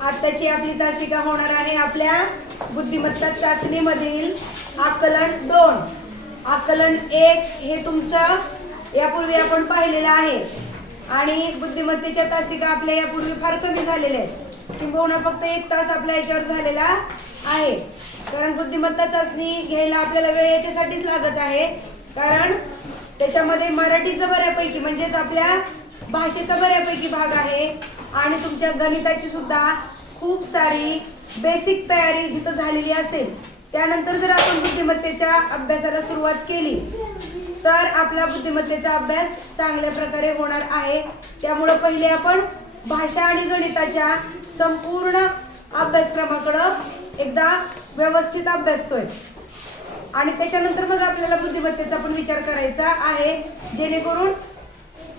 आताची आपली तासिका होणार आहे आपल्या बुद्धिमत्ता चाचणीमधील आकलन 2. आकलन 1 हे तुमचं यापूर्वी आपण पाहिलेलं आहे आणि बुद्धिमत्तेच्या तासिका आपल्या यापूर्वी फार कमी झालेल्या आहेत, किंबहुना फक्त 1 तास आपल्या याच्यावर झालेला आहे. कारण बुद्धिमत्ता चाचणी घ्यायला आपल्याला वेळ याच्यासाठीच लागत आहे, कारण त्याच्यामध्ये मराठीचं बऱ्यापैकी म्हणजेच आपल्या भाषेचा बऱ्यापैकी भाग आहे आणि तुमच्या गणिताची सुद्धा खूप सारी बेसिक तयारी जिथं झालेली असेल, त्यानंतर जर आपण बुद्धिमत्तेच्या अभ्यासाला सुरुवात केली तर आपला बुद्धिमत्तेचा अभ्यास चांगल्या प्रकारे होणार आहे. त्यामुळे पहिले आपण भाषा आणि गणिताच्या संपूर्ण अभ्यासक्रमाकडे एकदा व्यवस्थित अभ्यासतोय आणि त्याच्यानंतर मग आपल्याला बुद्धिमत्तेचा पण विचार करायचा आहे, जेणेकरून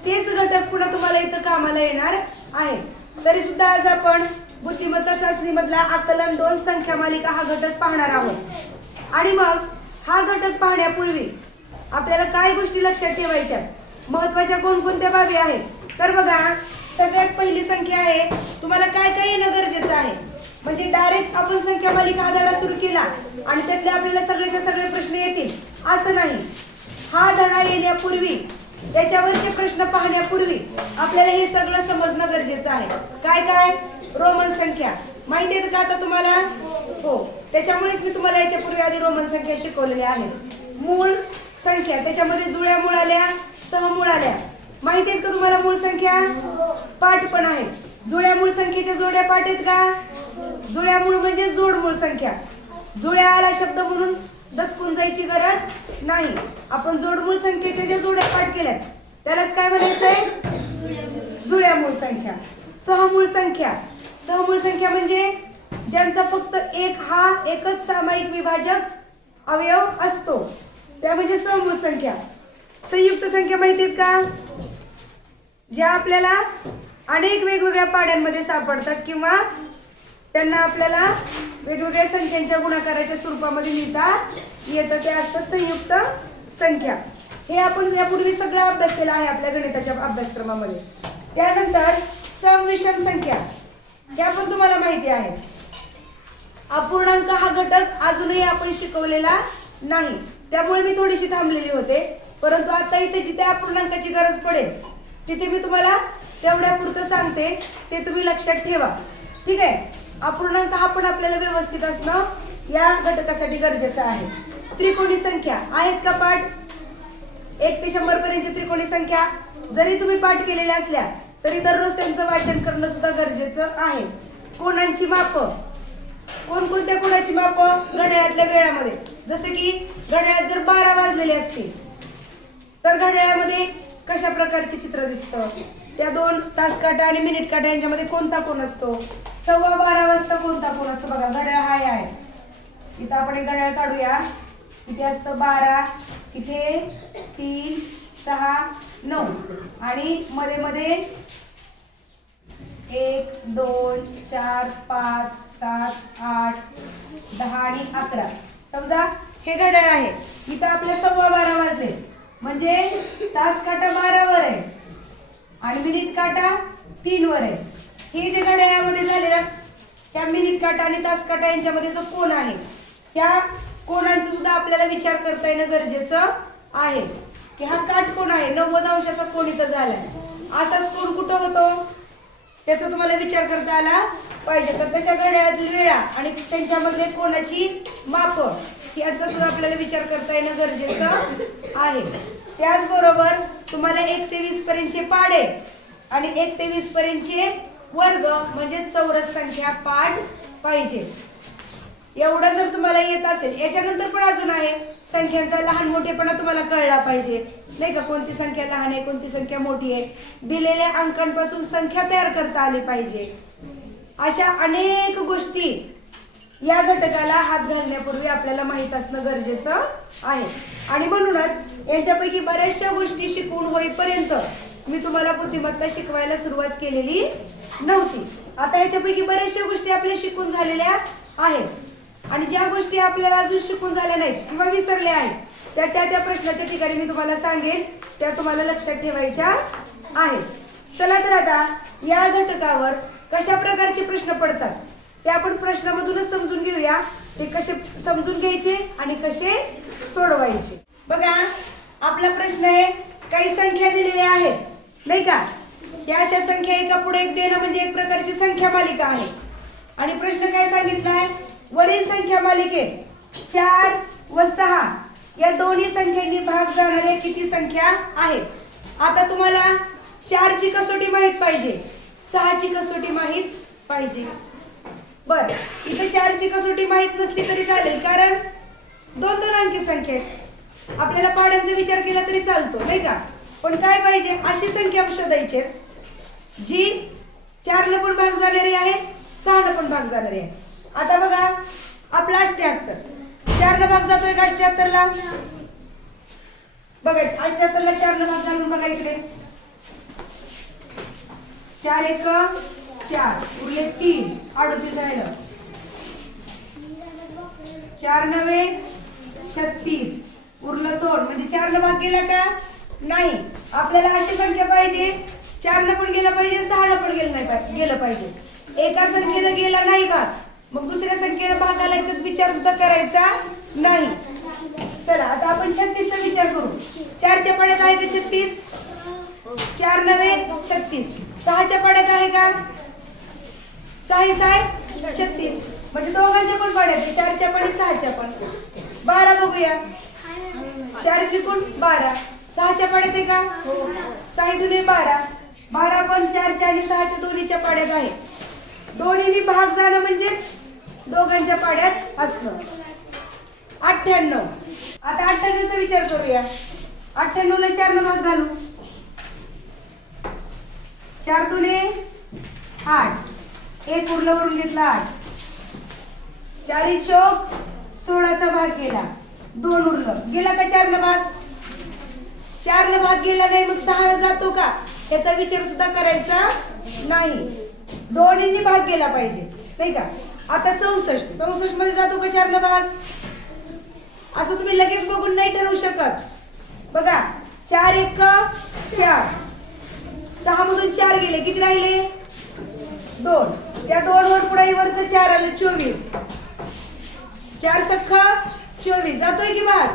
तेच घटक पुन्हा तुम्हाला इथं कामाला येणार आहे. तरी सुद्धा आज आपण बुद्धिमत्ता चाचणीमधला आकलन 2 संख्या मालिका हा घटक पाहणार आहोत. आणि मग हा घटक पाहण्यापूर्वी आपल्याला काय गोष्टी लक्षात ठेवायच्या, महत्त्वाच्या कोणकोणत्या बाबी आहेत. तर बघा, सगळ्यात पहिली संख्या आहे, तुम्हाला काय काय येणं गरजेचं आहे. म्हणजे डायरेक्ट आपण संख्या मालिका हा धडा सुरू केला आणि त्यातले आपल्याला सगळेच्या सगळे प्रश्न येतील असं नाही. हा धडा येण्यापूर्वी, त्याच्यावरचे प्रश्न पाहण्यापूर्वी आपल्याला हे सगळं समजणं गरजेचं आहे. काय काय रोमन संख्या माहिती आहे का आता तुम्हाला? हो, त्याच्यामुळेच मी तुम्हाला याच्यापूर्वी आधी रोमन संख्या शिकवलेल्या आहेत. मूळ संख्या, त्याच्यामध्ये जुळ्या मूळ आल्या, सहमूळ आल्या. माहिती आहेत का तुम्हाला मूळ संख्या? पाठ पण आहेत. जुळ्या मूळ संख्येच्या जोड्या पाठ आहेत का? जुळ्या मूळ म्हणजे जोड मूळ संख्या. जुळ्या आला शब्द म्हणून दचकून जायची गरज नाही. आपण जोडमूळ संख्येच्या ज्या जोड्या पाठ केल्यात त्यालाच काय म्हणायचंय? जुळ्या मूळ संख्या. सहमूळ संख्या, सहमूळ संख्या म्हणजे ज्यांचा फक्त एकच सामायिक विभाजक अवयव असतो, त्या म्हणजे सहमूळ संख्या. संयुक्त संख्या माहिती आहेत का? ज्या आपल्याला अनेक वेगवेगळ्या पाड्यांमध्ये सापडतात किंवा त्यांना आपल्याला वेगवेगळ्या संख्यांच्या गुणाकाराच्या स्वरूपामध्ये लिहिता येतं, ते असतात संयुक्त संख्या. हे आपण यापूर्वी सगळा अभ्यास केला आहे आपल्या गणिताच्या अभ्यासक्रमामध्ये. त्यानंतर सम विषम संख्या, ह्या पण तुम्हाला माहिती आहे. अपूर्णांक हा घटक अजूनही आपण शिकवलेला नाही, त्यामुळे मी थोडीशी थांबलेली होते. परंतु आता इथे जिथे अपूर्णांकाची गरज पडेल तिथे मी तुम्हाला तेवढ्या पुरतं सांगते, ते तुम्ही लक्षात ठेवा. ठीक आहे? अपूर्णांक हा पण आपल्याला व्यवस्थित असणं या घटकासाठी गरजेचं आहे. त्रिकोणी संख्या आहेत का पाठ? 1 ते 100 पर्यंतची त्रिकोणी संख्या जरी तुम्ही पाठ केलेल्या असल्या तरी दररोज त्यांचं वाचन करणं सुद्धा गरजेचं आहे. कोणांची माप, कोणकोणत्या कोणाची माप? घड्याळातल्या वेळामध्ये. जसे की घड्याळात जर 12 वाजलेले असतील तर घड्याळामध्ये कशा प्रकारचे चित्र दिसतं? त्या 2 तास काटा आणि मिनिट काटा यांच्यामध्ये कोणता कोण असतो? 12:15 वाजता कोणता कोण असतो? बघा, घड्याळ हाय आहे. इथं आपण एक घड्याळ काढूया. इथे असतं 12, इथे 3, 6, 9 आणि मध्ये मध्ये 1, 2, 4, 5, 7, 8, 10 आणि 11. समजा हे घड्याळ आहे. इथं आपल्या 12:15 वाजले म्हणजे तास काटा 12 वर आहे आणि मिनिट काटा 3 वर आहे. हे जे घड्याळामध्ये झालेला त्या मिनिट काटा आणि तास काटा यांच्यामध्ये जो कोन आहे, त्या कोणांचा सुद्धा आपल्याला विचार करता येणं गरजेचं आहे की हा काटकोन आहे, 90 अंशाचा कोन इथं झालाय. असाच कोन कुठं होतो त्याचा तुम्हाला विचार करता आला पाहिजे. तर तशा घड्याळातील वेळा आणि त्यांच्यामधले कोणाची माप याचा सुद्धा आपल्याला विचार करता येणं गरजेचं आहे. त्याचबरोबर तुम्हाला 1 ते 20 पर्यंतचे पाढे आणि 1 ते 20 पर्यंतचे वर्ग म्हणजे चौरस संख्या पाठ पाहिजे. एवढं जर तुम्हाला येत असेल, याच्यानंतर पण अजून आहे संख्यांचा लहान मोठेपणा तुम्हाला कळला पाहिजे नाही का? कोणती संख्या लहान आहे, कोणती संख्या मोठी आहे, दिलेल्या अंकांपासून संख्या तयार करता आली पाहिजे. अशा अनेक गोष्टी या घटकाला हात घालण्यापूर्वी आपल्याला माहित असणं गरजेचं आहे. आणि म्हणूनच यांच्यापैकी बऱ्याचशा गोष्टी शिकवून होईपर्यंत मी तुम्हाला बुद्धिमत्ता शिकवायला सुरुवात केलेली नव्हती. आता याच्यापैकी बऱ्याचशा गोष्टी आपल्या शिकून झालेल्या आहेत आणि ज्या गोष्टी आपल्याला अजून शिकून झाल्या नाहीत किंवा विसरल्या आहेत त्या प्रश्नाच्या ठिकाणी मी तुम्हाला सांगेन, त्या तुम्हाला लक्षात ठेवायच्या आहेत. चला तर आता या घटकावर कशा प्रकारचे प्रश्न पडतात ते आपण प्रश्नामधूनच समजून घेऊया. ते कसे समजून घ्यायचे आणि कसे सोडवायचे. बघा, आपला प्रश्न आहे, काही संख्या दिलेल्या आहेत नाही का. या अशा संख्या एका पुढे एक देणं म्हणजे एक प्रकारची संख्या मालिका आहे. आणि प्रश्न काय सांगितलाय, वरील संख्या मालिकेत 4 व 6 या दोन्ही संख्यांनी भाग जाणाऱ्या किती संख्या आहेत. आता तुम्हाला 4 ची कसोटी माहित पाहिजे, 6 ची कसोटी माहित पाहिजे. बर, इथे 4 ची कसोटी माहित नसली तरी चालेल, कारण 2 अंकी संख्या आहेत. आपल्याला पाड्यांचा विचार केला तरी चालतो नाही का. पण काय पाहिजे, अशी संख्या शोधायची जी 4 न पण भाग जाणारी आहे, 6 न पण भाग जाणारी आहे. आता बघा, आपला 78 4 न भाग जातोय का 78 ला. बघा 78 ला 4 न भाग घालून बघा इकडे. 4 1 4 उरले 3, 38 राहिलं. 4 9 36 उरलं 2, म्हणजे 4 न भाग गेला का नाही. आपल्याला अशी संख्या पाहिजे 4 न पण गेलं पाहिजे, 6 न पण गेलं पाहिजे. एका संख्येनं गेला नाही भाग, मग दुसऱ्या संख्येनं भाग घालायचा विचार सुद्धा करायचा नाही. चला आता आपण 36 चा विचार करू. 4 च्या पाड्यात आहे का 36, 4 9 36. 6 च्या पाड्यात आहे का 6 6 36, म्हणजे दोघांच्या पण पाड्यात, 4 च्या पण 6 च्या पण. 12 बघूया, 4 त्रिकोण 12. 6 च्या पाड्यात आहे का, 6 दुने 12. 12 पण 4 च्या आणि 6 च्या दोन्हीच्या पाड्यात आहे. दोन्हीनी भाग जाणं म्हणजेच दोघांच्या पाड्यात असणं. 98. आता 98 चा विचार करूया. 98 ला 4 न भाग घालू. 4 दुने 8, 1 उरलं वरून घेतला 8. 4 चौक 16 चा भाग गेला, 2 उरलं. गेला का 4 न भाग. 4 न भाग गेला नाही, मग 6 जातो का याचा विचार सुद्धा करायचा नाही. दोन्हींनी भाग गेला पाहिजे नाही का. आता 64 मध्ये जातो का 4 न भाग. असं तुम्ही लगेच बघून नाही ठरवू शकत. बघा 4 1 4, 6 मधून 4 गेले, किती राहिले 2. त्या 2 वर पुढे वरचं 4 आलं 24. 4 सख्खा 24 जातोय की भाग.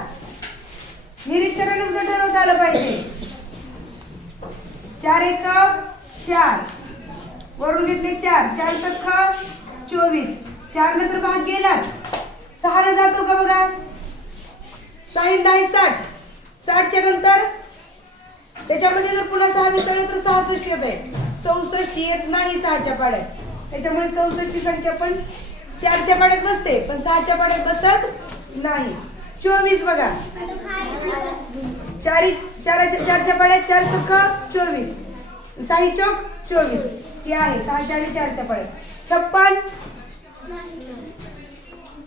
निरीक्षणाने सुद्धा ठरवता आलं पाहिजे. 4 1 4 वरून घेतले 4, 4 सख्खा 24. 4 नंतर भाग गेला, 6 न जातो का बघा. 6 10 60, 60 च्या नंतर त्याच्यामध्ये जर पुन्हा 6 मिसळलं तर 66 येत आहे. 64 येत नाही 6 च्या पाड्यात. त्याच्यामुळे 64 ची संख्या पण 4 च्या पाड्यात बसते, पण 6 च्या पाड्यात बसत नाही. 24 बघा, 4 च्या पाड्यात 4 सख्खा 24, 6 चौक 24 ती आहे 6 च्या आणि 4 च्या पाड्यात. 56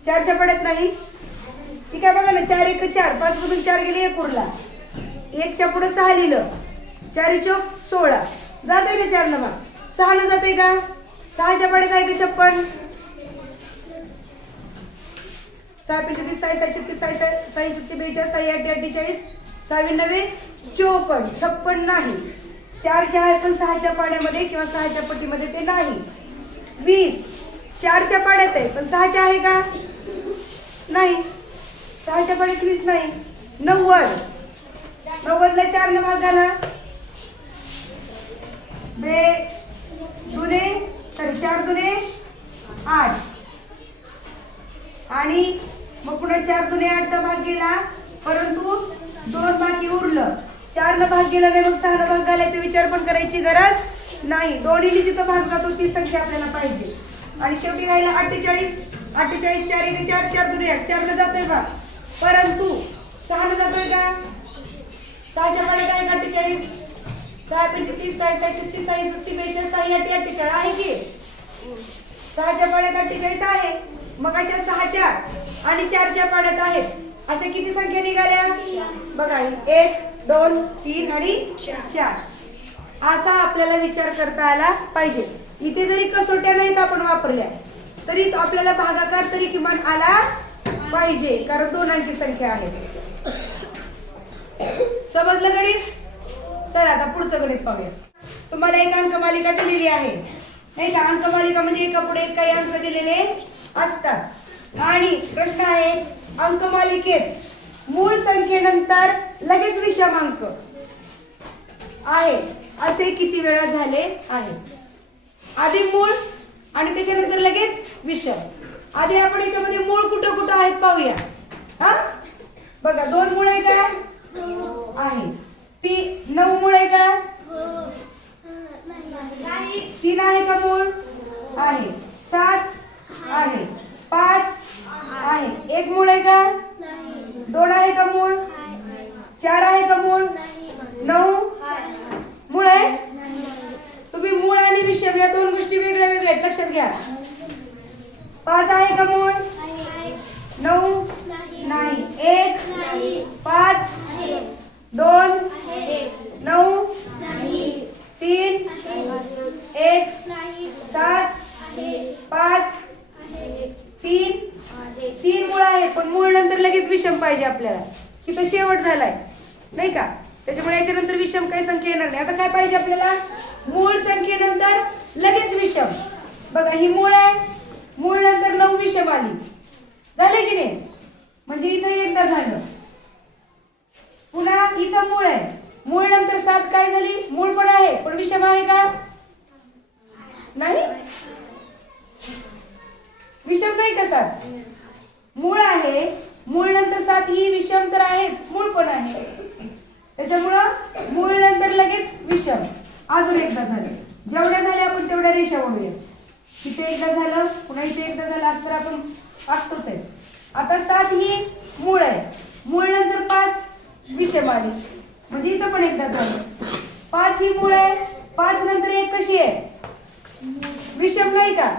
4 च्या पाड्यात नाही. ठीक आहे बघा ना, 4 1 4, 5 मधून 4 गेले 1 उरला. 1 च्या पुढे 6 लिहिलं, 4 चौक 16 जाते का 4 न भाग. 6 न जाते का. 6 च्या पाड्यात आहे का 56. 6 35 6 36 6 6 42 6 8 48 6 9 54, 56 नाही. 4 च्या आहे पण 6 च्या पाड्यामध्ये किंवा 6 च्या पट्टीमध्ये ते नाही. 20 4 च्या पाड्यात आहे पण 6 च्या आहे का नाही. 6 च्या पाड्यात 20 नाही. 90 ला 4 न भाग घाला. 4 दुने 8 आणि मग पुन्हा 4 दुने 8 चा भाग गेला, परंतु 2 बाकी उरलं. 4 न भाग गेला नाही, मग 6 न भाग घालायचा विचार पण करायची गरज नाही. दोन्हीने जिथं भाग जातो ती संख्या आपल्याला पाहिजे. आणि शेवटी राहिला 48. 48 4 1 4, 4 दुने 8, 4 न जातोय का, परंतु 6 न जातोय का. 6 च्या पाड्यात आहे 48. 6 35 6 6 36 6 47 6 8 48 आहे की. 6 च्या पाड्यात 48 आहे. मग अशा 6 च्या आणि 4 च्या पाड्यात आहेत. अशा किती संख्या निघाल्या बघा, 1 2 3 आणि 4. असा आपल्याला विचार करता आला पाहिजे. इथे जरी कसोट्या नाहीत आपण वापरल्या तरी आपल्याला भागाकार तरी किमान आला पाहिजे, कारण 2 अंकी संख्या आहे. समजलं गणित. चला आता पुढचं गणित पाहूया. तुम्हाला एक अंक मालिका दिलेली आहे. नाही का. अंकमालिका म्हणजे एका पुढे काही अंक दिलेले असतात. आणि प्रश्न आहे अंकमालिकेत मूळ संख्येनंतर लगेच विषम अंक आहे असे किती वेळा झाले आहे. आधी मूळ आणि त्याच्यानंतर लगेच विषम. आधी आपण याच्यामध्ये मूळ कुठं कुठं आहेत पाहूया. हा बघा 2 मूळ आहे का आहे. 9 मूळ आहे का 3 आहे का मूळ आहे. 7 आहे. 5 आहे. 1 मूळ आहे का 2 आहे का मूळ 4 आहे का मूळ 9 मूळ आहे. तुम्ही मूळ आणि विषम या 2 गोष्टी वेगळ्या वेगळ्या आहेत लक्षात घ्या. 5 आहे का मूळ 9 नाही. 1 5 2 9 3 1 7 5 3 मूळ आहे. पण मूळ नंतर लगेच विषम पाहिजे आपल्याला. इथं शेवट झालाय नाही का. त्याच्यामुळे याच्यानंतर विषम काही संख्या येणार नाही. आता काय पाहिजे आपल्याला मूळ संख्येनंतर लगेच विषम. बघा ही मूळ आहे. मूळ नंतर 9 विषम आली झाले की नाही. म्हणजे इथं एकदा झालं. पुन्हा इथं मूळ आहे. मूळ नंतर 7 काय झाली मूळ पण आहे पण विषम आहे का नाही. विषम नाही का 7 मूळ आहे. मूळ नंतर 7 ही विषम तर आहेच मूळ पण आहे. त्याच्यामुळं मूळ नंतर लगेच विषम. अजून एकदा झालं. जेवढ्या झाल्या आपण तेवढ्या रेषा ओढूया. इथे एकदा झालं पुन्हा इथे एकदा झालं असं तर आपण आखतोच आहे. आता 7 ही मूळ आहे. मूळ नंतर 5 विषम आली म्हणजे इथं पण एकदा झालं. 5 ही मूळ आहे. 5 नंतर 1 कशी आहे विषम नाही का.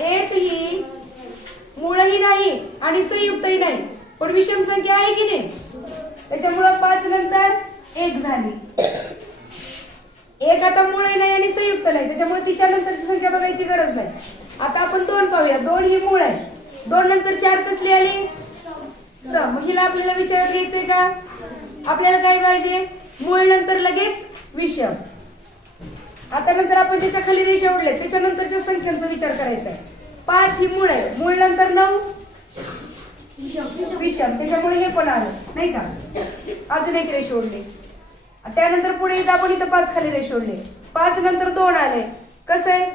1 ही मूळही नाही आणि संयुक्तही नाही पण विषम संख्या आहे की नाही. त्याच्यामुळं 5 नंतर 1 झाली. 1 आता मूळ नाही आणि संयुक्त नाही त्याच्यामुळे तिच्या नंतरची संख्या बघायची गरज नाही. आता आपण 2 पाहूया. 2 ही मूळ आहे. 2 नंतर 4 कसली आली मग हिला आपल्याला विचारात घ्यायचंय का. आपल्याला काय पाहिजे मूळ नंतर लगेच विषम. आता नंतर आपण ज्याच्या खाली रेषा ओढल्या त्याच्यानंतरच्या संख्यांचा विचार करायचा आहे. 5 ही मूळ आहे. मूळ नंतर 9 विषम त्याच्यामुळे हे पण आलं नाही का. अजून एक रेष ओढली. त्यानंतर पुढे इथं आपण इथं 5 खाली रेष ओढले. 5 नंतर 2 आले कसं आहे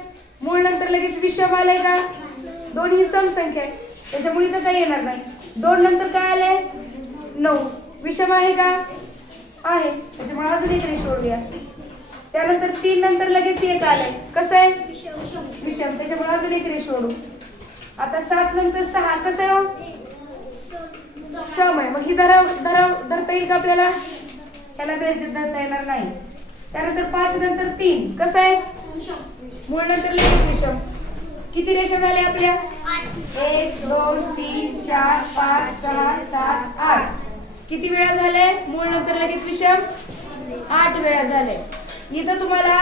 मूळ नंतर लगेच विषम आलंय का. 2 ही समसंख्या आहे त्याच्यामुळे इथं काही येणार नाही. 2 नंतर काय आलंय 9 विषम आहे का आहे त्याच्यामुळे अजून एक रेष ओढूया. त्यानंतर 3 नंतर लगेच 1 आलंय कसं आहे विषम त्याच्यामुळे अजून एक रेष ओढू. आता 7 नंतर 6 कसं आहे सम आहे. मग ही धरता येईल का आपल्याला त्याला बेरजेत धरता येणार नाही. त्यानंतर 5 नंतर 3 कसं आहे मूळ नंतर लगेच विषम. किती रेषा झाल्या आपल्या 1 2 3 4 5 6 7 8. किती वेळा झाले मूळ नंतर लगेच विषम 8 वेळा झाले. इथं तुम्हाला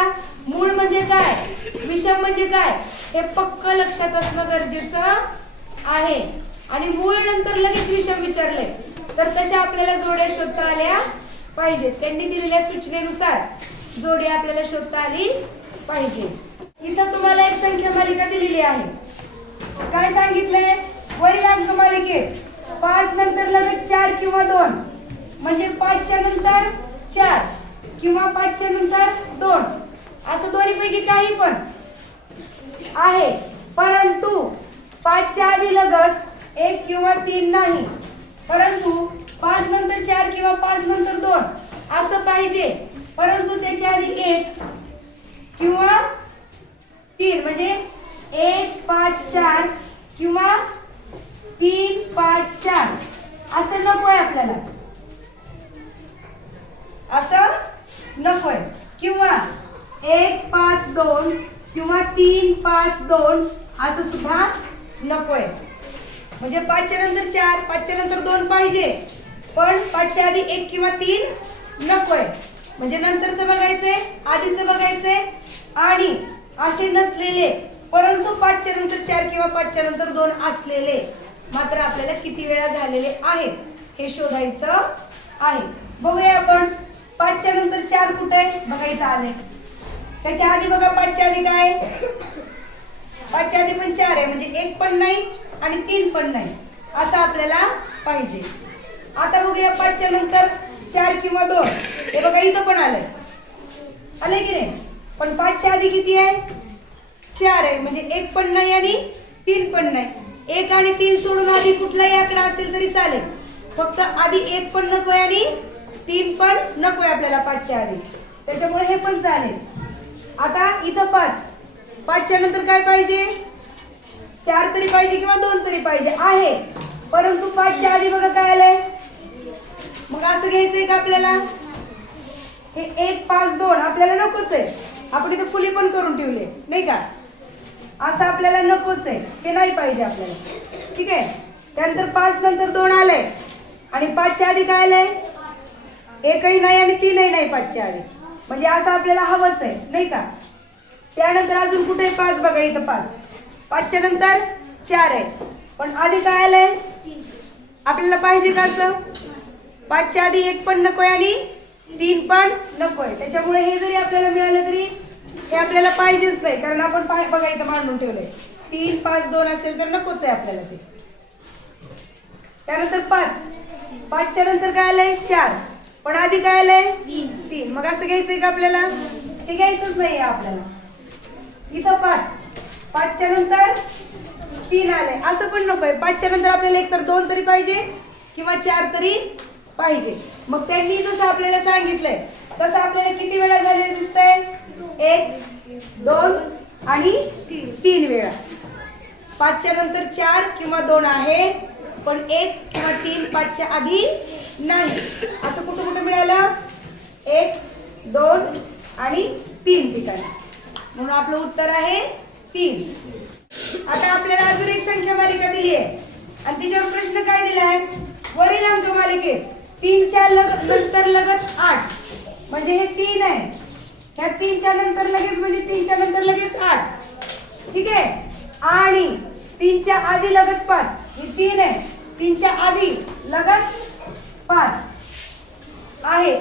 मूळ म्हणजे काय विषम म्हणजे काय हे पक्क लक्षात असणं गरजेचं आहे. आणि मूळ नंतर लगेच विषम विचारले तर तशा आपल्याला जोड्या शोधता आल्या पाहिजेत. त्यांनी दिलेल्या सूचनेनुसार जोडी आपल्याला शोधता आली पाहिजे. इथं तुम्हाला एक संख्या मालिका दिलेली आहे. काय सांगितलंय वरील अंक मालिकेत 5 नंतर लगेच 4 किंवा 2 म्हणजे 5 च्या नंतर 4 किंवा 5 च्या नंतर 2 असं दोन्हीपैकी काही पण आहे. परंतु 5 च्या आधी लगत 1 किंवा 3 नाही. परंतु 5 नंतर 4 किंवा 5 नंतर 2 असं पाहिजे. परंतु त्याच्या आधी 1 किंवा 3 म्हणजे 1 5 4 किंवा 3 5 4 असं नकोय आपल्याला. असं नकोय. किंवा 1 5 2 किंवा 3 5 2 असं सुद्धा नकोय. म्हणजे 5 च्या नंतर 4 5 च्या नंतर 2 पाहिजे पण 5 च्या आधी 1 किंवा 3 नकोय. म्हणजे नंतरचं बघायचंय आधीचं बघायचंय आणि असे नसलेले परंतु 5 च्या नंतर 4 किंवा 5 च्या नंतर 2 असलेले मात्र आपल्याला किती वेळा झालेले आहेत हे शोधायचं आहे. बघूया आपण 5 च्या नंतर 4 कुठे आहे बघायचं आले. त्याच्या आधी बघा 5च्या आधी काय, 5च्या आधी पण 4 आहे, म्हणजे 1 पण नाही आणि 3 पण नाही, असं आपल्याला पाहिजे. आता बघूया 5च्या नंतर 4 किंवा 2. हे बघा इथं पण आलंय, आलंय की नाही. पण 5च्या आधी किती आहे, 4 आहे, म्हणजे 1 पण नाही आणि 3 पण नाही. 1 आणि 3 सोडून आधी कुठलाही आकडा असेल तरी चालेल, फक्त आधी 1 पण नकोय आणि 3 पण नकोय आपल्याला 5च्या आधी, त्याच्यामुळे हे पण चालेल. आता इथं 5च्या नंतर काय पाहिजे, 4 तरी पाहिजे किंवा 2 तरी पाहिजे आहे, परंतु 5च्या आधी बघा काय आलंय. मग असं घ्यायचंय का आपल्याला, हे 1 5 2 आपल्याला नकोच आहे. आपण इथं फुली पण करून ठेवले नाही का, असं आपल्याला नकोच आहे, ते नाही पाहिजे आपल्याला. ठीक आहे. त्यानंतर 5 नंतर 2 आलंय आणि 5च्या आधी काय आलंय, 1ही नाही आणि 3ही नाही 5च्या आधी, म्हणजे असं आपल्याला हवंच आहे नाही का. त्यानंतर अजून कुठे 5 बघा इथं 5च्या नंतर 4 आहे, पण आधी काय आलंय आपल्याला पाहिजे का असं. 5च्या आधी 1 पण नकोय आणि 3 पण नकोय, त्याच्यामुळे हे जरी आपल्याला मिळालं तरी हे आपल्याला पाहिजेच नाही, कारण आपण बघा इथं मांडून ठेवलंय. 3 5 2 असेल तर नकोच आहे आपल्याला ते. त्यानंतर 5च्या नंतर काय आलंय 4, पण आधी काय आलंय 3. मग असं घ्यायचंय का आपल्याला, हे घ्यायचंच नाहीये आपल्याला. इथं 5च्या नंतर 3 आलंय, असं पण नकोय. 5च्या नंतर आपल्याला एक तर 2 तरी पाहिजे किंवा 4 तरी पाहिजे. मग त्यांनी जसं आपल्याला सांगितलंय तसं आपल्याला किती वेळा झालेलं दिसतंय, 1 2 आणि 3 वेळा. 5च्या नंतर 4 किंवा 2 आहे, पण 1 किंवा 3 5च्या आधी नाही. असं कुठं कुठं मिळालं, 1 2 आणि 3 ठिकाणी, म्हणून आपलं उत्तर आहे 3. आता आपल्याला अजून एक संख्या मालिका दिली आहे आणि तिच्यावर प्रश्न काय दिलाय, वरील अंक मालिकेत 3च्या नंतर लगत 8, म्हणजे हे 3 आहे, ह्या 3च्या नंतर लगेच म्हणजे 3च्या नंतर लगेच 8. ठीक आहे. आणि 3च्या आधी लगत 5, हे 3 आहे, 3च्या आधी लगत 5 आहे,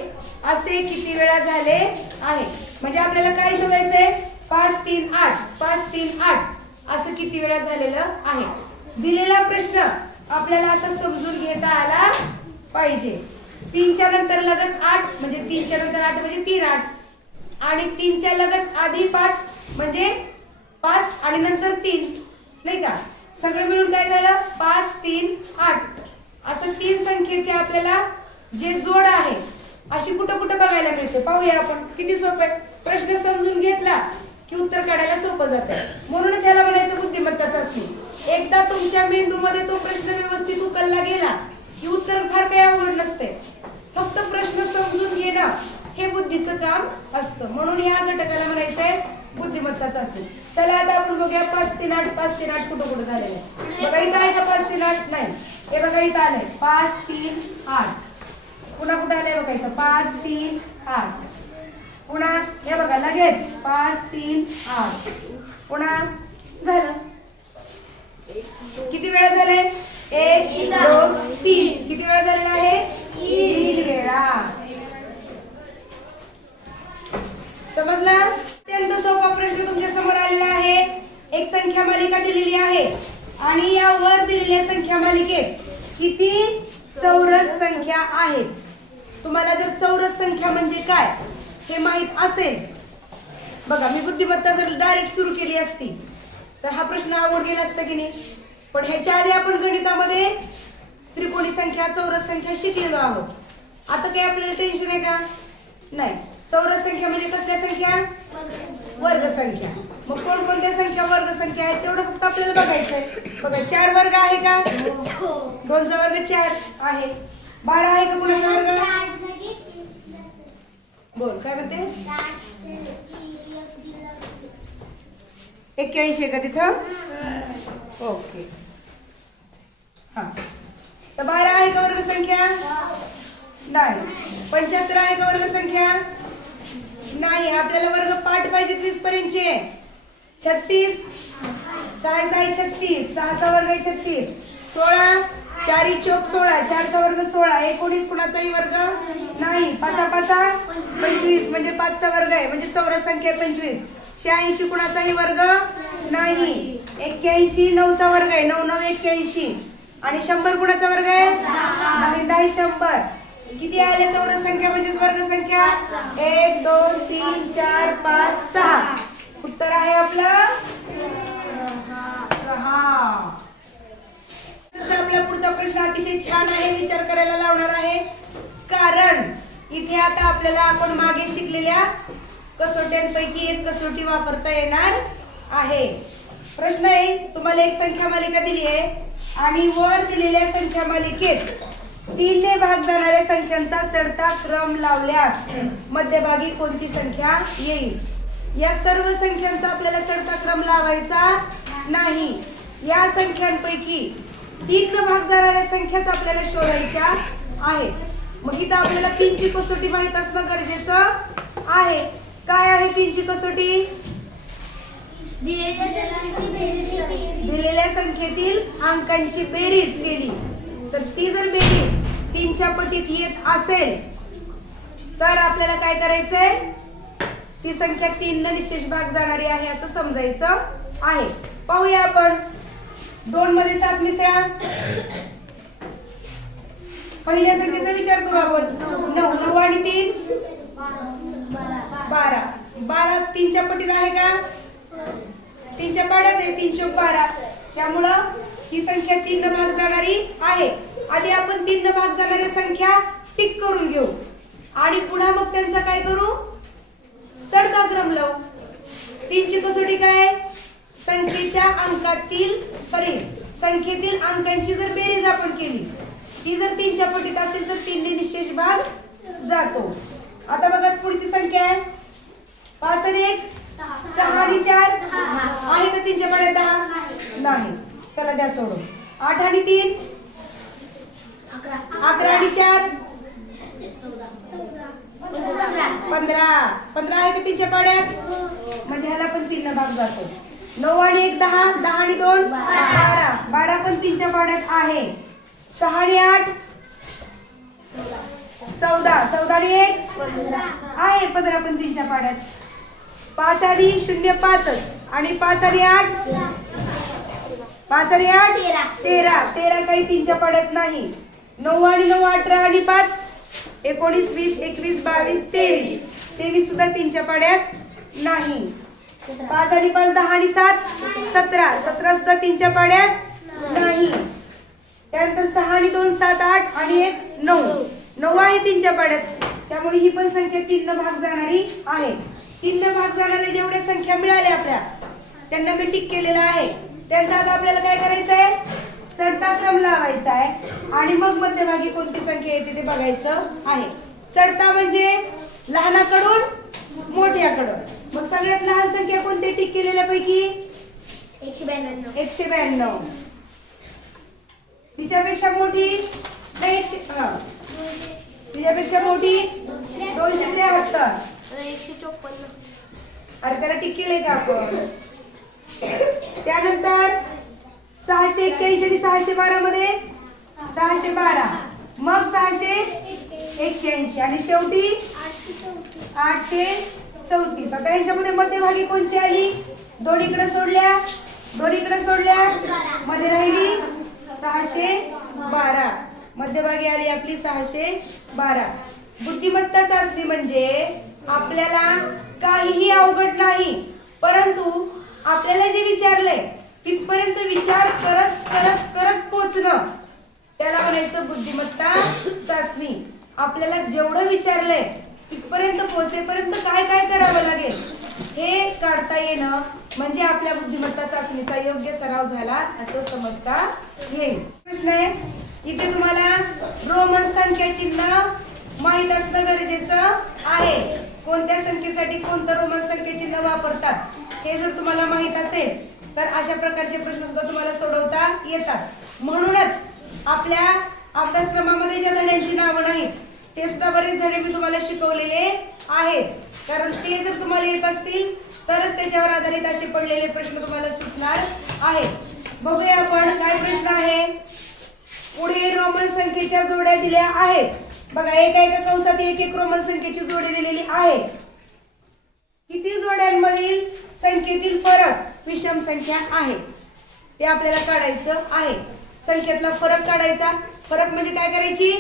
असे किती वेळा झाले आहे. म्हणजे आपल्याला काय शोधायचंय, 5 3 8 5 3 8 असं किती वेळा झालेलं आहे. दिलेला प्रश्न आपल्याला असं समजून घेता आला पाहिजे. 3च्या नंतर लगत 8 म्हणजे 3च्या नंतर 8 म्हणजे 3 8, आणि 3च्या लगत आधी 5 म्हणजे 5 आणि नंतर 3 नाही का. सगळं मिळून काय झालं 5 3 8. असं 3 संख्येचे आपल्याला जे जोड आहे अशी कुठं कुठं बघायला मिळते. पाहूया आपण, किती सोपं आहे. प्रश्न समजून घेतला की उत्तर काढायला सोपं जातं, म्हणून त्याला म्हणायचं बुद्धिमत्ता चाचणी. एकदा तुमच्या मेंदूमध्ये तो प्रश्न व्यवस्थित उकलला गेला की उत्तर फार काही अवघड नसते, फक्त प्रश्न समजून घेणं हे बुद्धीचं काम असतं. म्हणून या घटकाला म्हणायचंय बुद्धिमत्ता चाचणी. चला आता आपण बघूया 5 3 8 5 3 8 कुठं कुठं झालेलं आहे. बघा इथं आहे का 5 3 8 नाही, हे बघा इथं आलंय 5 3 8. पुन्हा कुठं आलंय बघा इथं 5 3 8. पुन्हा हे बघा लगेच 5 3 8. पुन्हा झालं. किती वेळा झाले, 1 2 3. किती वेळा झालेला आहे, 3 वेळा. समजला. अत्यंत सोपा प्रश्न तुमच्या समोर आलेला आहे. एक संख्या मालिका दिलेली आहे आणि या वर दिलेल्या संख्या मालिकेत किती चौरस संख्या आहेत. तुम्हाला जर चौरस संख्या म्हणजे काय हे माहित असेल, बघा मी बुद्धिमत्ता जर डायरेक्ट सुरू केली असती तर हा प्रश्न आवड गेला असता की नाही. पण ह्याच्या आधी आपण गणितामध्ये त्रिकोणी संख्या चौरस संख्या शिकलेलो आहोत. आता काही आपल्याला टेन्शन आहे का नाही. चौरस संख्या म्हणजे कसल्या संख्या, वर्ग संख्या. मग कोणकोणत्या संख्या वर्ग संख्या आहेत तेवढं फक्त आपल्याला बघायचंय. बघा 4 वर्ग आहे का, 2चा वर्ग 4 आहे. 12 आहे का कुणाचा वर्ग, बोल काय म्हणते, 81 का तिथं, ओके. हा तर 12 आहे का वर्ग संख्या नाही. 75 आहे का वर्ग संख्या नाही. आपल्याला वर्ग पाठ पाहिजे 30 पर्यंतचे. 36 6 6 36, 6चा वर्ग आहे 36, 16 4 चौक 16, 4चा वर्ग 16, 19 कुणाचाही वर्ग नाही, 5 5 25 म्हणजे 5चा वर्ग आहे, म्हणजे चौरस संख्या 25. 86 कुणाचाही वर्ग नाही, 81 9चा वर्ग आहे, 9 9 81. आणि 100 कुणाचा वर्ग आहे नाही, 10 100. किती आले चौरस संख्या म्हणजेच वर्ग संख्या? 1 2 3 4 5 6. उत्तर आहे आपलं 6. आपला पुढचा प्रश्न अतिशय छान आहे, विचार करायला लावणार आहे. कारण इथे आता आपल्याला आपण मागे शिकलेल्या कसोट्यांपैकी एक कसोटी वापरता येणार आहे. प्रश्न आहे, तुम्हाला एक संख्या मालिका दिली आहे आणि वर दिलेल्या संख्या मालिकेत 3 ने भाग जाणाऱ्या संख्यांचा चढता क्रम लावल्यास मध्यभागी कोणती संख्या येईल? या सर्व संख्यांचा आपल्याला चढता क्रम लावायचा नाही. या संख्यांपैकी 3 न भाग जाणाऱ्या संख्याच आपल्याला शोधायच्या आहेत. मग इथं आपल्याला 3 ची कसोटी माहित असणं गरजेचं आहे. काय आहे 3 ची कसोटी? दिलेल्या संख्येतील अंकांची बेरीज केली तर ती जर बेरीज 3च्या पटीत येत असेल तर आपल्याला काय करायचंय? ती संख्या 3 न निशेष भाग जाणारी आहे असं समजायचं आहे. पाहूया आपण. 2 मध्ये 7 मिसळा. पहिल्या संख्येचा विचार करू आपण. 9 9 आणि 3 12. 12 3च्या पटीत आहे का? 3च्या पाड्यात आहे, 3 चौक 12. त्यामुळं ही संख्या 3 न भाग जाणारी आहे. आधी आपण 3 न भाग जाणाऱ्या संख्या टिक करून घेऊ आणि पुन्हा मग त्यांचा काय करू? चढता क्रम लावू. 3 ची कसोटी काय? संख्येच्या अंकातील संख्येतील अंकांची जर बेरीज आपण केली, ती जर 3च्या पटीत असेल तर 3 ने निशेष भाग जातो. आता बघा पुढची संख्या आहे 5 आणि 1 6 आणि 4 आहे का 3च्या पाड्यात 10 नाही. चला द्या सोडून. 8 आणि 3 11 आणि 4 15. 15 आहे का 3च्या पाड्यात? म्हणजे ह्याला पण 3 न भाग जातो. 9 आणि 1 10. 10 आणि 2 12. 12 पण 3च्या पाड्यात आहे. 6 आणि 8 14. 14 आणि 1 आहे. 15 पण 3च्या पाड्यात. 5 आणि 0 5 आणि 5 आणि 8 5 आणि 8 13. 13 काही 3च्या पाड्यात नाही. 9 आणि 9 18 आणि 5 19 20 21 22 23. 23 सुद्धा 3च्या पाड्यात नाही. 5 आणि 5 10 आणि 7 17. 17 सुद्धा 3च्या पाड्यात नाही. त्यानंतर 6 आणि 2 7 8 आणि 1 9. 9 आहे 3च्या पाड्यात. त्यामुळे ही पण संख्या 3 न भाग जाणारी आहे. 3 न भाग जाणाऱ्या जेवढ्या संख्या मिळाल्या आपल्या त्यांना मी टिक केलेला आहे. त्यांचा आता आपल्याला काय करायचं आहे? चढता क्रम लावायचा आहे आणि मग मध्यभागी कोणती संख्या येते ते बघायचं आहे. चढता म्हणजे लहानाकडून मोठ्याकडून. मग सगळ्यात लहान संख्या कोणती टिक केलेल्या पैकी? 192. तिच्यापेक्षा मोठी तिच्यापेक्षा मोठी 273. 154. अरे त्याला टिक केलंय का आपण? त्यानंतर 681 आणि 612 मध्ये 612. मग 681 आणि शेवटी 834. आता यांच्यामध्ये मध्यभागी कोणची आली? दोन्हीकडे सोडल्या मध्ये राहिली 612. मध्यभागी आली आपली 612. बुद्धिमत्ता चाचणी म्हणजे आपल्याला काहीही अवघड नाही, परंतु आपल्याला जे विचारलंय तिथपर्यंत विचार करत करत करत पोचणं त्याला म्हणायचं बुद्धिमत्ता चाचणी. आपल्याला जेवढं विचारलंय तिथपर्यंत पोहोचेपर्यंत काय काय करावं लागेल हे काढता येणं म्हणजे आपल्या बुद्धिमत्ता चाचणीचा योग्य सराव झाला असं समजता येईल. प्रश्न आहे इथे तुम्हाला रोमन संख्या चिन्ह माहित असणं गरजेचं आहे. कोणत्या संख्येसाठी कोणतं रोमन संख्या चिन्ह वापरतात हे जर तुम्हाला माहित असेल तर अशा प्रकारचे प्रश्न सुद्धा तुम्हाला सोडवता येतात. म्हणूनच आपल्या अभ्यासक्रमामध्ये ज्या धड्यांची नावं नाहीत ते सुद्धा बरेच धडे मी तुम्हाला शिकवलेले आहेत. कारण ते जर तुम्हाला येत असतील तरच त्याच्यावर आधारित असे पडलेले प्रश्न तुम्हाला सुटणार आहेत. बघूया आपण काय प्रश्न आहे. पुढे रोमन संख्येच्या जोड्या दिल्या आहेत. बघा एका एका कंसात एक एक रोमन संख्येची जोडी दिलेली आहे. किती जोड्यांमधील संख्येतील फरक विषम संख्या आहे ते आपल्याला काढायचं आहे. संख्येतला फरक काढायचा. फरक म्हणजे काय करायची?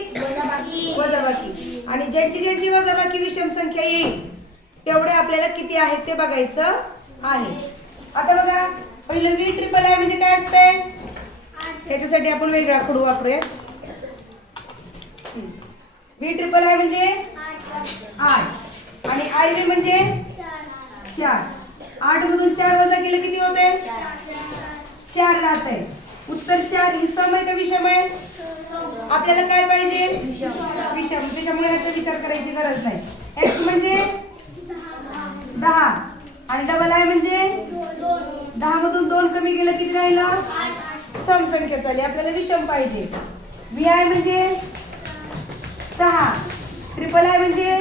वजाबाकी. आणि ज्यांची वजाबाकी विषम संख्या येईल तेवढे आपल्याला किती आहेत ते बघायचं आहे. आता बघा पहिलं V ट्रिपल आय म्हणजे काय असतंय? याच्यासाठी आपण वेगळा खडू वापरूया. V ट्रिपल आय म्हणजे 8 आणि IV म्हणजे 4. 8 मधून 4 वजा केलं किती होते? 4 राहतंय. उत्तर 4 ही सम आहे का विषम आहे? आपल्याला काय पाहिजे? विषम. त्याच्यामुळे याचा विचार करायची गरज नाही. X म्हणजे 10 आणि डबल आय म्हणजे 10 मधून 2 कमी केलं किती राहिलं? सम संख्या झाली. आपल्याला विषम पाहिजे. VI म्हणजे 6. ट्रिपल आय म्हणजे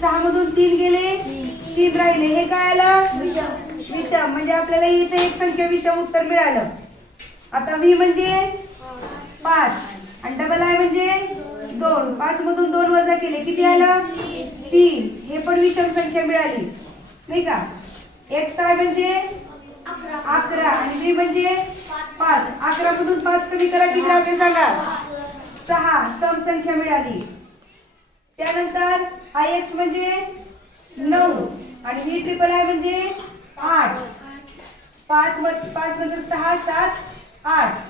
6 मधून 3 गेले 3 राहिले. हे काय आलं? विषम. म्हणजे आपल्याला इथे एक संख्या विषम उत्तर मिळालं. आता V म्हणजे 5 आणि डबल आय म्हणजे 2. 5 मधून 2 वजा केले किती आलं? 3. हे पण विषम संख्या मिळाली नाही का? XI म्हणजे 11 आणि V म्हणजे 5. 11 मधून 5 कमी करा किती राहते सांगा? 6. सम संख्या मिळाली. त्यानंतर IX म्हणजे 9 आणि V ट्रिपल आय म्हणजे 8. 5 नंतर 6 7 8.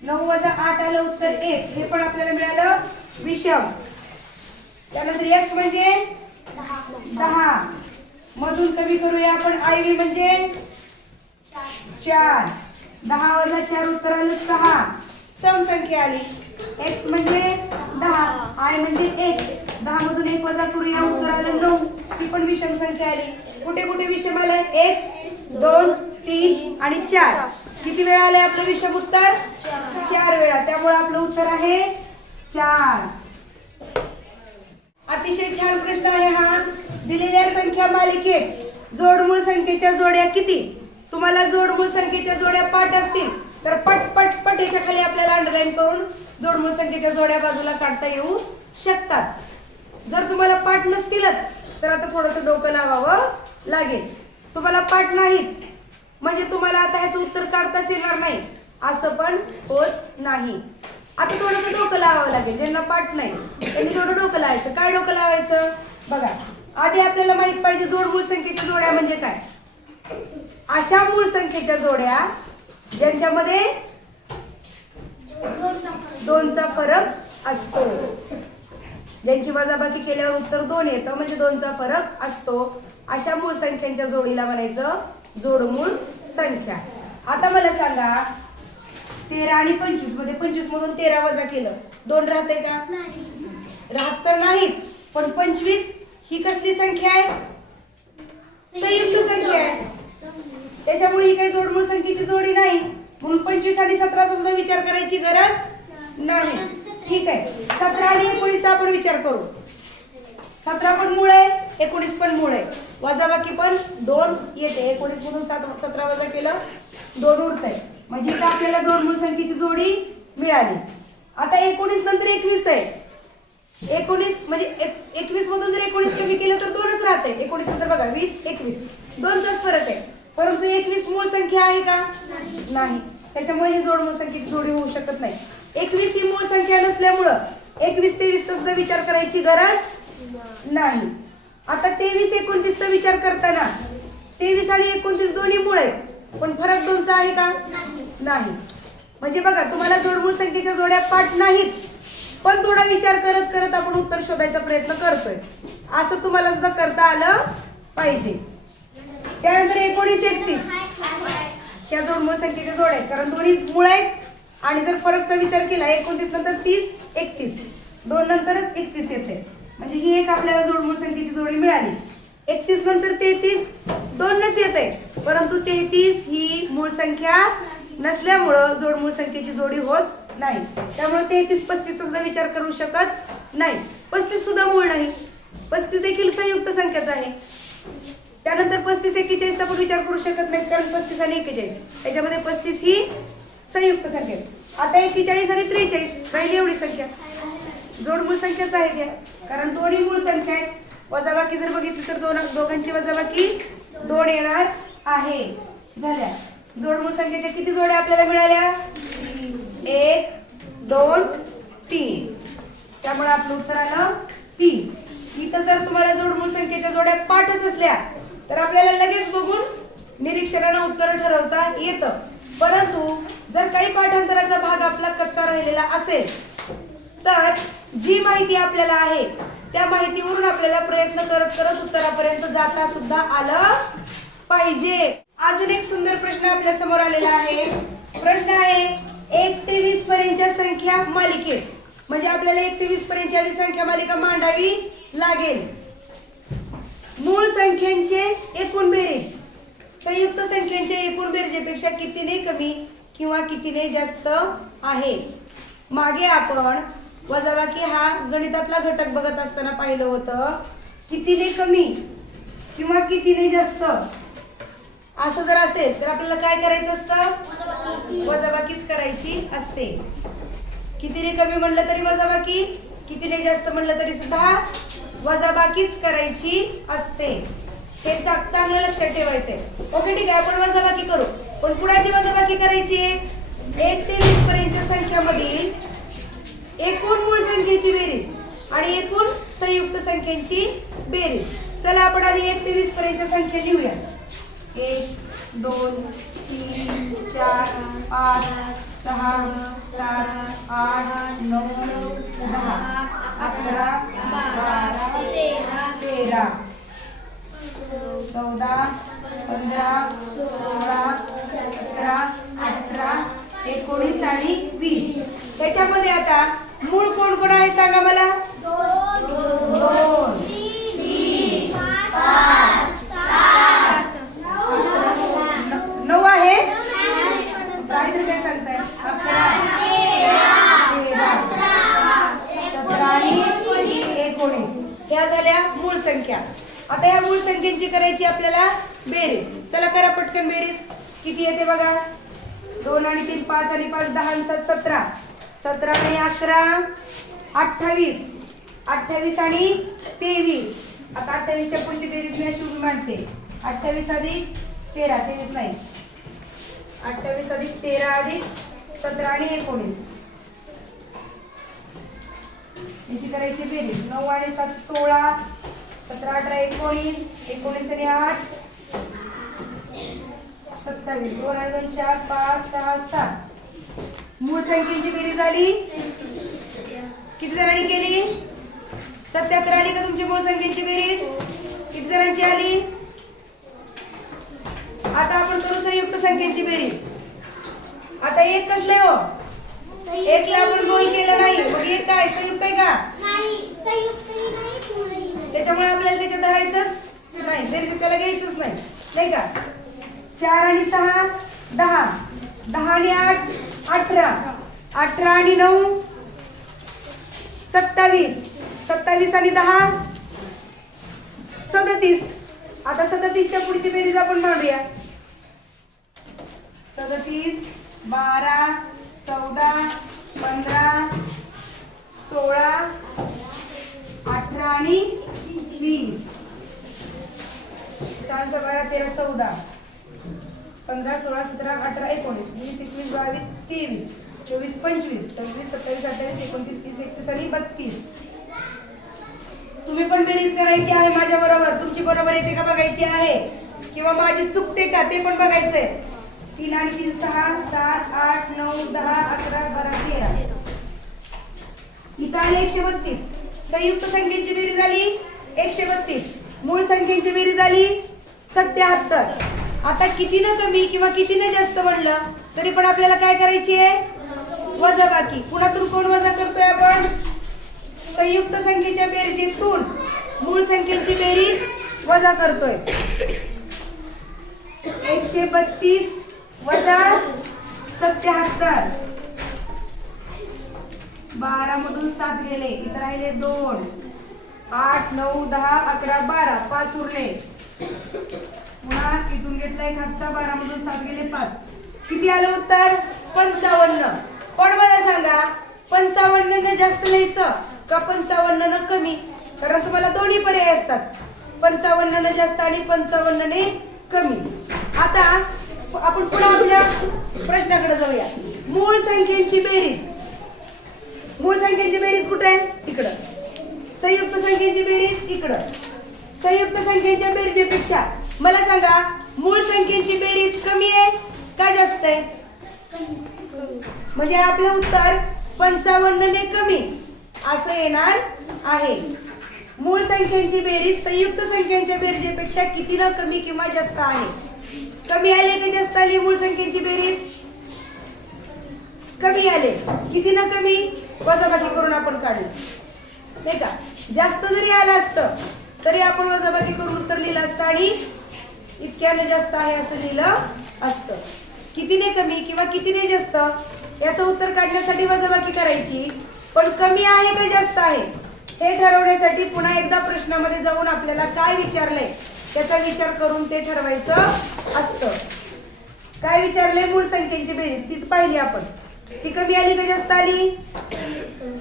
9 वजा 8 आलं उत्तर 1. हे पण आपल्याला मिळालं विषम. त्यानंतर X म्हणजे 10 मधून कमी करूया आपण. IV म्हणजे 4. 10 वजा 4 उत्तर आलं 6. सम संख्या आली. X म्हणजे 10 I म्हणजे 1. 10 मधून 1 वजा करूया उत्तर आलं 9. ही पण विषम संख्या आली. कुठे कुठे विषम आलंय? 1 2 3 आणि 4. किती वेळा आलंय आपलं विषम उत्तर? 4 वेळा. त्यामुळे आपलं उत्तर आहे 4. अतिशय छान प्रश्न आहे हा. दिलेल्या संख्या मालिकेत जोडमूळ संख्येच्या जोड्या किती? तुम्हाला जोडमूळ संख्येच्या जोड्या पाठ असतील तर पट पट पट याच्या खाली आपल्याला अंडरलाईन करून जोडमूळ संख्येच्या जोड्या बाजूला काढता येऊ शकतात. जर तुम्हाला पाठ नसतीलच तर आता थोडंसं डोकं लावावं लागेल. तुम्हाला पाठ नाहीत म्हणजे तुम्हाला आता ह्याचं उत्तर काढताच येणार नाही असं पण होत नाही. आता थोडंसं डोकं लावावं लागेल. ज्यांना पाठ नाही त्यांनी थोडं डोकं लावायचं. काय डोकं लावायचं? बघा आधी आपल्याला माहित पाहिजे जोडमूळ संख्येच्या जोड्या म्हणजे काय. अशा मूळ संख्येच्या जोड्या ज्यांच्यामध्ये 2चा फरक असतो. ज्यांची वजाबाकी केल्यावर उत्तर 2 येतं म्हणजे 2चा फरक असतो. अशा मूळ संख्यांच्या जोडीला म्हणायचं जोडमूळ संख्या. आता मला सांगा 13 आणि 25 मध्ये 25 मधून 13 वजा केलं 2 राहते का? राहत तर नाहीच. पण 25 ही कसली संख्या आहे? संयुक्त संख्या आहे. त्याच्यामुळे ही काही जोडमूळ संख्येची जोडी नाही. म्हणून 25 आणि 17चा सुद्धा विचार करायची गरज नाही. ठीक आहे. 17 आणि 19चा आपण विचार करू. 17 पण मूळ आहे 19 पण मूळ आहे. वजाबाकी पण 2 येते. 19 मधून 17 वजा केलं 2 उरतंय. म्हणजे का आपल्याला जोडमूळ संख्येची जोडी मिळाली. आता 19 नंतर 21 आहे. 19 म्हणजे 21 मधून जर 19 कमी केलं तर 2च राहते. 19 नंतर बघा 20 21 2चाच फरक आहे. परंतु 21 मूळ संख्या आहे का? नाही. त्याच्यामुळे ही जोडमूळ संख्येची जोडी होऊ शकत नाही. 21 ही मूळ संख्या नसल्यामुळं 21 23चा सुद्धा विचार करायची गरज नाही. आता 23 29 चा विचार करताना 23 आणि 29 दोन्ही मूळ आहेत पण फरक 2चा आहे का? नाही. म्हणजे बघा तुम्हाला जोडमूळ संख्येच्या जोड्या पाठ नाहीत पण थोडा विचार करत करत आपण उत्तर शोधायचा प्रयत्न करतोय. असं तुम्हाला सुद्धा करता आलं पाहिजे. त्यानंतर 19 31 त्या जोडमूळ संख्येच्या जोड्या आहेत कारण दोन्ही मूळ आहेत आणि जर फरकचा विचार केला 29 नंतर 30 31 2 नंतरच 31 येते. म्हणजे ही एक आपल्याला जोडमूळ संख्येची जोडी मिळाली. 31 नंतर 33 2नच येते परंतु 33 ही मूळ संख्या नसल्यामुळं जोडमूळ संख्येची जोडी होत नाही. त्यामुळे 33 35 चा सुद्धा विचार करू शकत नाही. 35 सुद्धा मूळ नाही. 35 देखील संयुक्त संख्याच आहे. त्यानंतर 35 41 चा पण विचार करू शकत नाही कारण 35 आणि 41 त्याच्यामध्ये 35 ही संयुक्त संख्या आहे. आता 41 आणि 43 राहिली एवढी संख्या. जोडमूळ संख्याच आहे त्या, कारण दोन्ही मूळ संख्या आहेत. वजाबाकी जर बघितली तर दोघांची वजाबाकी 2 येणार आहे. झाल्या. जोडमूळ संख्येच्या किती जोड्या आपल्याला मिळाल्या? 1 2 3. त्यामुळे आपलं उत्तर आलं 3. इथं जर तुम्हाला जोडमूळ संख्येच्या जोड्या पाठच असल्या तर आपल्याला लगेच बघून निरीक्षणानं उत्तर ठरवता येतं. परंतु जर काही पाठांतराचा भाग आपला कच्चा राहिलेला असेल तर जी माहिती आपल्याला आहे त्या माहितीवरून आपल्याला प्रयत्न करत करत उत्तरापर्यंत जाता सुद्धा आलं पाहिजे. अजून एक सुंदर प्रश्न आपल्या समोर आलेला आहे. प्रश्न आहे 1 ते 20 पर्यंतच्या संख्या मालिकेत, म्हणजे आपल्याला 1 ते 20 पर्यंतची आधी संख्या मालिका मांडावी लागेल. मूळ संख्यांचे एकूण बेरीज संयुक्त संख्यांच्या एकूण बेरजेपेक्षा कितीने कमी किंवा कितीने जास्त आहे. मागे आपण वजाबाकी हा गणितातला घटक बघत असताना पाहिलं होतं. कितीने कमी किंवा कितीने जास्त असं जर असेल तर आपल्याला काय करायचं असतं? वजाबाकीच करायची असते. कितीने कमी म्हणलं तरी वजाबाकी, कितीने जास्त म्हणलं तरी सुद्धा वजाबाकीच करायची असते. हे चांगलं लक्षात ठेवायचंय. ओके ठीक आहे, आपण वजाबाकी करू. पण कुणाची वजाबाकी करायची? 1 ते 20 पर्यंतच्या संख्यामधील एकूण मूळ संख्येची बेरीज आणि एकूण संयुक्त संख्यांची बेरीज. चला आपण आधी 1 ते 20 पर्यंतच्या संख्या लिहूया. 1 2 3 4 5 6 7 8 9 10 11 12 13 14 15 16 17 18 19 आणि 20. त्याच्यामध्ये आता मूळ कोण कोण आहे सांगा मला? 2 3 5 7 9 आहे. काहीतरी काय सांगताय? 11 17 आणि 19. ह्या झाल्या मूळ संख्या. आता या मूळ संख्येची करायची आपल्याला बेरीज. चला करा पटकन बेरीज. किती येते बघा? 2 आणि 3 5 आणि 5 10 आणि 7 17. 17 आणि 11 28. 28 आणि 23. आता 28च्या पुढची बेरीज मी अशी मांडते. 28 अधिक 13 23 नाही. 28 अधिक 13 अधिक 17 आणि 19 याची करायची बेरीज. 9 आणि 7 16. 17 18 19. 19 आणि 8 27. 2 आणि 2 4 5 6 7. मूळ संख्येची बेरीज झाली. किती जणांनी केली? 77 आली का तुमची मूळ संख्येची बेरीज? किती जणांची आली? आता आपण करू संयुक्त संख्येची बेरीज. आता एक कसले हो? एकला आपण गोल केलं नाही, मग एक काय संयुक्त आहे का? नाही, संयुक्तही नाही, पूर्णही नाही. त्याच्यामुळे आपल्याला त्याच्यात धरायचंच नाही, बेरीज त्याला घ्यायचंच नाही, नाही का? 4 आणि 6 10. 10 आणि 8 18. 18 आणि 9 27. 27 आणि 10 37. आता 37च्या पुढची बेरीज आपण मांडूया. 37 12 14 15 16 18 आणि 20. 6 12 13 14 15 16 17 18 19 20 21 22 23 24 25 26 27 28 29 30 31 आणि 32. तुम्ही पण बेरीज करायची आहे माझ्या बरोबर. तुमची बरोबर येते का बघायची आहे, किंवा माझी चुकते का ते पण बघायचंय. 3 आणि 3 6 7 8 9 10 11 12 13. इथं आले 132. संयुक्त संख्येची बेरीज झाली 132. मूळ संख्येची बेरीज झाली 77. आता कितीनं कमी किंवा कितीनं जास्त म्हणलं तरी पण आपल्याला काय करायची आहे? वजाबाकी. कुणातून कोण वजा करतोय आपण? संयुक्त संख्येच्या बेरजेतून मूळ संख्येची बेरीज वजा करतोय. 132 वजा 77. 12 मधून 7 गेले, इथं राहिले 2. 8 9 10 11 12 5 उरले. पुन्हा इथून घेतला एक हातचा. 12 मधून 7 गेले 5. किती आलं उत्तर? 55. पण मला सांगा 55 न जास्त लिहायचं का 55 न कमी? कारण तुम्हाला दोन्ही पर्याय असतात, 55 न जास्त आणि 55 ने कमी. आता आपण पुन्हा आपल्या प्रश्नाकडे जाऊया. मूळ संख्येची बेरीज. मूळ संख्येची बेरीज कुठे आहे? तिकडं. संयुक्त संख्येची बेरीज इकडं. संयुक्त संख्येच्या बेरजेपेक्षा मला सांगा मूळ संख्येची बेरीज कमी आहे का जास्त आहे? म्हणजे आपलं उत्तर 55 ने कमी असं येणार आहे. मूळ संख्येची बेरीज संयुक्त संख्येच्या बेरजेपेक्षा किती ना कमी किंवा जास्त आहे? कमी आले का जास्त आली मूळ संख्येची बेरीज? कमी आले. किती ना कमी? वजाबाकी करून आपण काढलं नाही का? जास्त जरी आलं असतं तरी आपण वजाबाकी करून उत्तर लिहिलं असतं आणि इतक्याने जास्त आहे असं लिहिलं असतं. कितीने कमी किंवा कितीने जास्त याचं उत्तर काढण्यासाठी वजाबाकी करायची, पण कमी आहे का जास्त आहे हे ठरवण्यासाठी पुन्हा एकदा प्रश्नामध्ये जाऊन आपल्याला काय विचारलंय त्याचा विचार करून ते ठरवायचं असतं. काय विचारलंय? मूळ संख्येची बेरीज. ती पाहिली आपण. ती कमी आली का जास्त आली?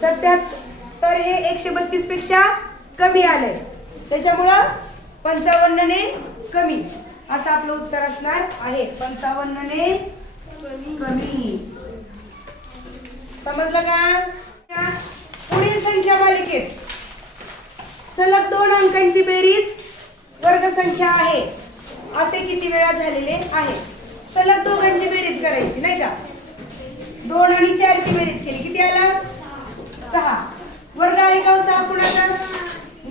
77. हे 132 पेक्षा कमी आलंय, त्याच्यामुळं 55 ने कमी असं आपलं उत्तर असणार आहे. 55 ने कमी. समजलं का? पुढील संख्या मालिकेत सलग 2 अंकांची बेरीज वर्ग संख्या आहे असे किती वेळा झालेले आहे? सलग दोघांची बेरीज करायची नाही का? 2 आणि 4 ची बेरीज केली, किती आला? 6. वर्ग आहे का 6 कुणाचा?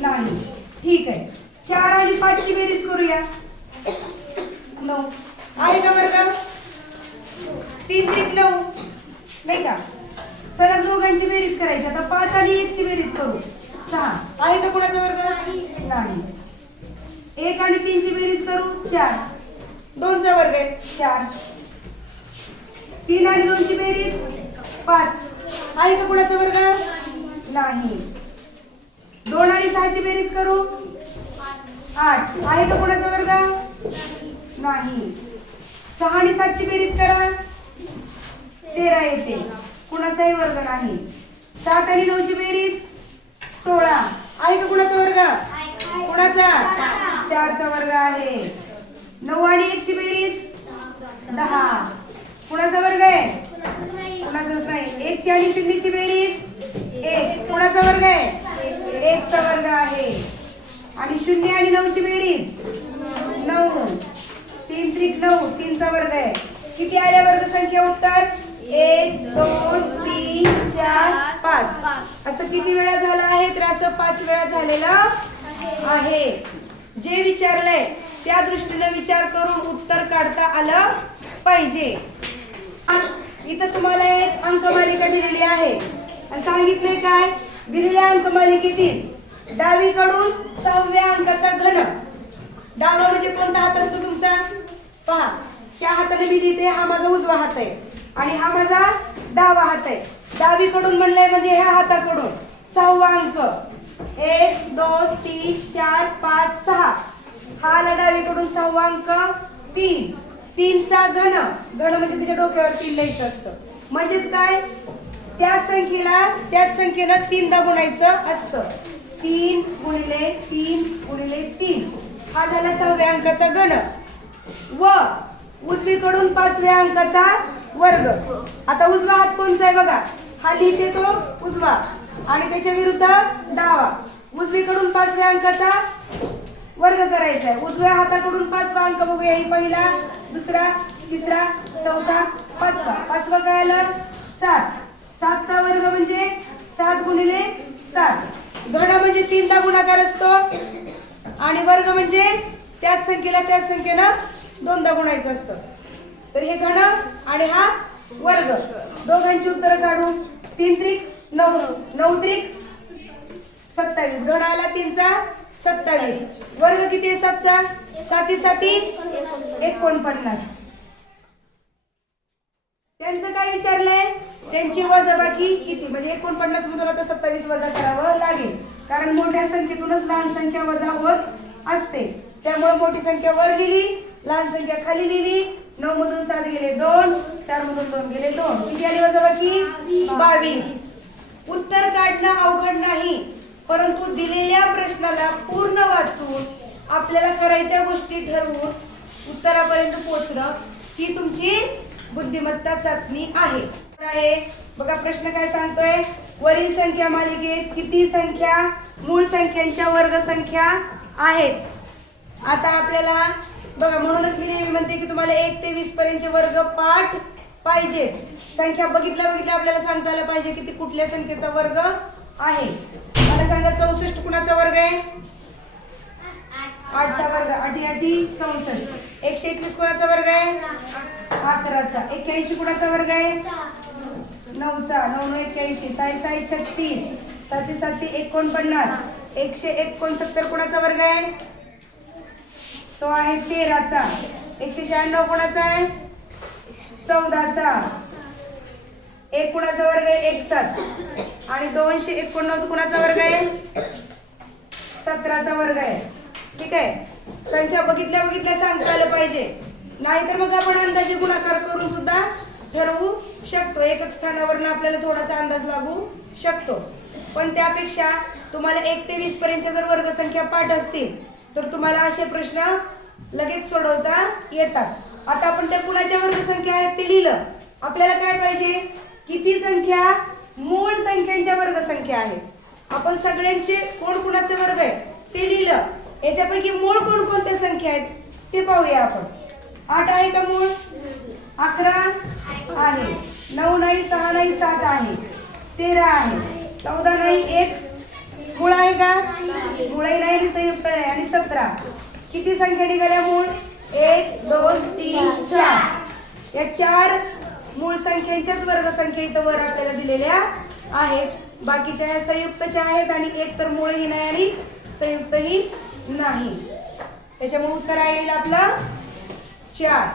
नाही. ठीक आहे. 4 आणि 5 ची बेरीज करूया. 9 आहे का वर्ग? 3 त्रिक 9 नाही का? सलग दोघांची बेरीज करायची. आता 5 आणि 1 ची बेरीज करू. 6 आहे का कुणाचा वर्ग? नाही. 1 आणि 3 ची बेरीज करू. 4. 2 चा वर्ग आहे 4. 3 आणि 2 ची बेरीज 5 आहे का कुणाचा वर्ग? नाही. 2 आणि 6 ची बेरीज करू. 8 आहे का कुणाचा वर्ग? नाही. 6 आणि 7 ची बेरीज करा. 13 येते. कुणाचाही वर्ग नाही. 7 आणि 9 ची बेरीज 16 आहे का कुणाचा वर्ग? कुणाचा? 4 चा वर्ग आहे. 9 आणि 1 ची बेरीज 10 कुणाचा वर्ग आहे? कुणाचाच नाही. 1 ची आणि 0 ची बेरीज 1 कुणाचा वर्ग आहे? 1 चा वर्ग आहे. आणि 0 आणि 9 ची बेरीज 9. 3 त्रिक 9 3 चा वर्ग आहे. किती आल्या वर्ग संख्या उत्तर? 1 2 3 4 5. असं किती वेळा झालं आहे? तर असं 5 वेळा झालेलं आहे. जे विचारलंय त्या दृष्टीने विचार करून उत्तर काढता आलं पाहिजे. इथं तुम्हाला एक अंकमालिका दिलेली आहे आणि सांगितले काय? दिलेल्या अंकमालिकेतील डावीकडून 6व्या अंकाचा घन. डावा म्हणजे कोणता हात असतो तुमचा? पहा, त्या हाताने मी लिहिते. हा माझा उजवा हात आहे आणि हा माझा डावा हात आहे. डावीकडून म्हणलंय म्हणजे ह्या हाताकडून 6वा अंक 1 2 3 4 5 6. हा आला डावीकडून 6वा अंक 3. 3 चा घन. घन म्हणजे तिच्या डोक्यावर 3 लिहायचं असतं. म्हणजेच काय? त्याच संख्येनं 3दा गुणायचं असतं. 3 गुणिले 3 गुणिले 3 हा झाला 6व्या अंकाचा घन. व उजवीकडून 5व्या अंकाचा वर्ग. आता उजवा हात कोणचा आहे बघा. हा लिहिते तो उजवा आणि त्याच्या विरुद्ध डावा. उजवीकडून 5व्या अंकाचा वर्ग करायचा आहे. उजव्या हाताकडून 5वा अंक बघूया. ही पहिला, दुसरा, तिसरा, चौथा, 5वा. 5वा काय आलं? 7. 7 चा वर्ग म्हणजे 7 गुणिले 7. घन म्हणजे 3दा गुणाकार असतो आणि वर्ग म्हणजे त्याच संख्येनं 2दा गुणायचं असतं. तर हे घन आणि हा वर्ग. दोघांची उत्तरं काढू. 3 त्रिक 9 9 त्रिक 27. घन आला 3 चा 27. वर्ग किती आहे 7 चा? 7 7 49. त्यांचं काय विचारलंय? त्यांची वजाबाकी किती? म्हणजे 49 मधून आता 27 वजा करावं लागेल. कारण मोठ्या संख्येतूनच लहान संख्या वजा होत असते. त्यामुळे मोठी संख्या वर लिहिली, लहान संख्या खाली लिहिली. 9 मधून 7 गेले 2, 4 मधून 2 गेले 2. किती आली वजाबाकी 22. उत्तर काढणं अवघड नाही, परंतु दिलेल्या प्रश्नाला पूर्ण वाचून आपल्याला करायच्या गोष्टी ठरवून उत्तरापर्यंत पोहोचणं ही तुमची बुद्धिमत्ता चाचणी आहे. बघा प्रश्न काय सांगतोय, वरील संख्या मालिकेत किती संख्या मूळ संख्यांच्या वर्ग संख्या आहेत. आता आपल्याला बघा, म्हणूनच मी नेहमी म्हणते की तुम्हाला 1 ते 20 पर्यंतचे वर्ग पाठ पाहिजेत. संख्या बघितल्या आपल्याला सांगता आलं पाहिजे की ती कुठल्या संख्येचा वर्ग आहे. मला सांगा 64 कुणाचा वर्ग आहे? 8चा वर्ग. 8 8 64. 121 कुणाचा वर्ग आहे? 11चा. 81 कुणाचा वर्ग आहे? 9चा. 9 9 81. 6 6 36. 7 7 49. 169 कुणाचा वर्ग आहे? तो आहे 13चा. 196 कुणाचा आहे? 14चा. 1 कुणाचा वर्ग आहे? 1चाच. आणि 289 कुणाचा वर्ग आहे? 17चा वर्ग आहे. ठीक आहे. संख्या बघितल्या सांगता आलं पाहिजे, नाहीतर मग आपण अंदाजे गुणाकार करून सुद्धा ठरवू शकतो. एकच स्थानावरून आपल्याला थोडासा अंदाज लागू शकतो. पण त्यापेक्षा तुम्हाला 1 ते 20 पर्यंतच्या जर वर्गसंख्या पाठ असतील तर तुम्हाला असे प्रश्न लगेच सोडवता येतात. आता आपण त्या कुणाच्या वर्गसंख्या आहेत ते लिहिलं. आपल्याला काय पाहिजे, किती संख्या मूळ संख्यांच्या वर्गसंख्या आहेत. आपण सगळ्यांचे कुणाचे वर्ग आहे ते लिहिलं. याच्यापैकी मूळ कोणत्या संख्या आहेत ते पाहूया आपण. 8 आहे का मूळ? 11 आहे. 9 नाही, 6 नाही, 7 आहे. 13 आहे. 14 नाही, 1 मूळ आहे का? मूळही नाही आणि संयुक्त नाही. आणि 17. किती संख्या निघाल्या मूळ? 1 2 3 4. या 4 मूळ संख्यांच्याच वर्गसंख्या इथं वर आपल्याला दिलेल्या आहेत. बाकीच्या या संयुक्तच्या आहेत आणि एक तर मूळही नाही आणि संयुक्तही नाही. त्याच्यामुळे उत्तर येईल आपलं 4.